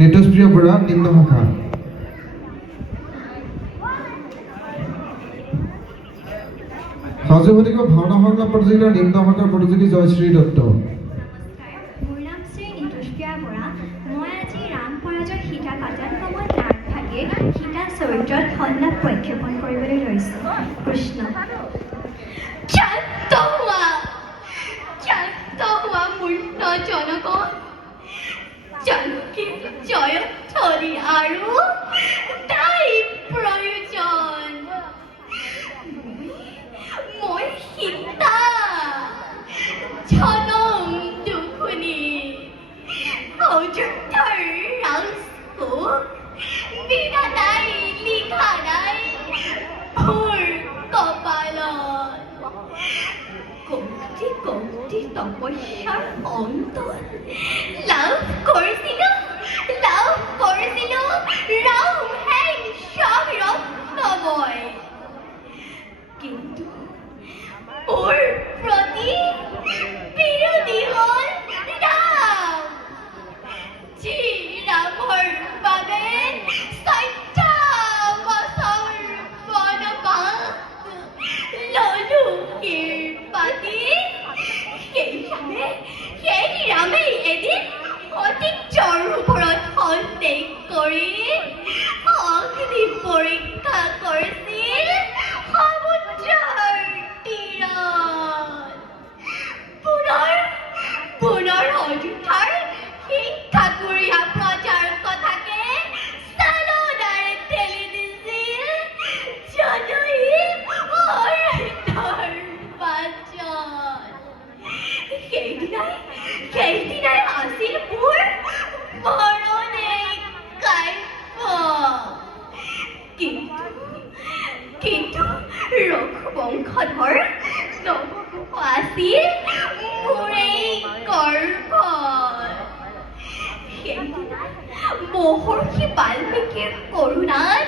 নিতস্প্ৰিয় বৰা নিম্ন শাখা। সাজুবাতিক ভাওনা সংলাপ প্ৰতিযোগিতাৰ নিম্ন শাখাৰ প্ৰতিযোগী জয়শ্ৰী দত্ত। মোৰ নাম শ্ৰী নিতস্প্ৰিয়া বৰা। মই আজি ৰাম পৰাজয় সীতা কাটান কমল নাটভাগে সীতা চৰিত্ৰত সংলাপ প্ৰক্ষেপণ কৰিবলৈ লৈছোঁ। কৃষ্ণ শান্ত হোৱা মূৰ্খ জনগণ, জানকীৰ জয়ধ্বনি আৰু তাই প্ৰয়োজন। মই সীতা জনম দুখুনি অযোধ্যাৰ ৰাজকোষ বিধাতাই লিখা নাই মোৰ কপালত। কোটি তপস্যাৰ অন্তত লাভ কৰিছিলো ৰাম হেং ৰত্নময়। কিন্তু মোৰ প্ৰতি বিৰোধী হ'ল ৰাম, যি ৰামৰ বাবে 14 বছৰ বনবাস ললো পাতি। সেই ৰামেই এদিন সতীৰ্থৰ ওপৰত সন্দেহ কৰি অগ্নি পৰীক্ষা কৰিছিল সমুদ্ৰৰ তীৰত। পুনৰ অযোধ্যাৰ শিক্ষাগুৰীয়া প্ৰজাৰ কথাকে চালনাৰে ঠেলি দিছিল জনহীন অৰণ্যৰ মাজত। সেইদিনাই আছিল মোৰ মৰণে কাব্য। কিন্তু ৰঘুবংশধৰ নৱকোষ আছিল মোৰেই গৰ্ভ। সেইদিনা মহৰ্ষি বাল্মীকিৰ কৰোণাত